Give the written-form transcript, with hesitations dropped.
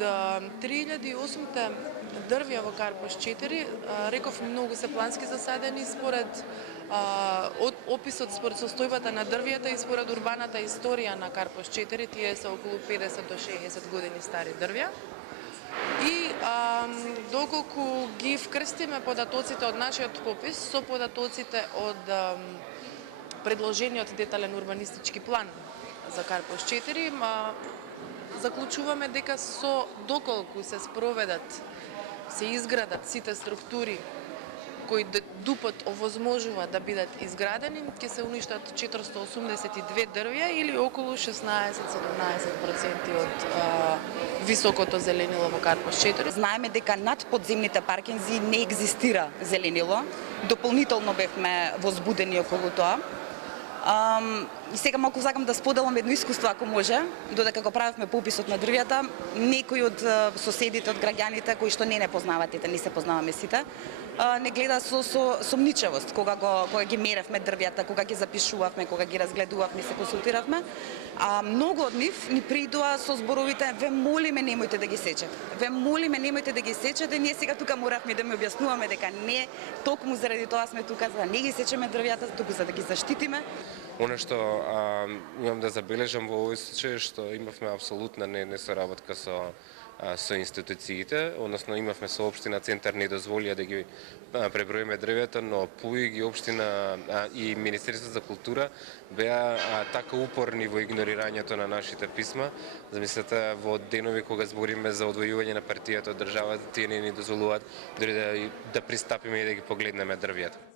3008 дрвја во Карпош 4, реков многу се плански засадени според описот, според состојбата на дрвјата и според урбаната историја на Карпош 4, тие се околу 50 до 60 години стари дрвја. И доколку ги вкрстиме податоците од нашиот попис со податоците од предложениот детален урбанистички план за Карпош 4, заклучуваме дека доколку се спроведат, се изградат сите структури кои ДУП-от овозможува да бидат изградени, ќе се уништат 482 дрвја или околу 16-17% од високото зеленило во Карпош 4. Знаеме дека над подземните паркинзи не екзистира зеленило. Дополнително бевме возбудени околу тоа. И сега малку сакам да споделам едно искуство, ако може, додека го правевме пописот на дрвјата, некои од соседите, од граѓаните кои што не познават, не се познаваме сите, не гледа со сомничевост кога ги меревме дрвјата, кога ги запишувавме, кога ги разгледувавме, се консултиравме. А многу од нив ни придоа со зборовите: ве молиме немојте да ги сечете. Ве молиме немојте да ги сечете. Ние сега тука моравме да ми објаснуваме дека не токму заради тоа сме тука за да не ги сечеме дрвјата, туку за да ги заштитиме. Оно што имам да забележам во овој случај што имавме апсолутна несоработка со институциите, односно имавме со општина Центар не дозволија да ги преброиме дрвјата, но ПУИ ги општина и Министерството за култура беа така упорни во игнорирањето на нашите писма. Замислете, во денови кога збориме за одвојување на партијата од државата, тие не ни дозволуваат дори да пристапиме и да ги погледнеме дрвјата.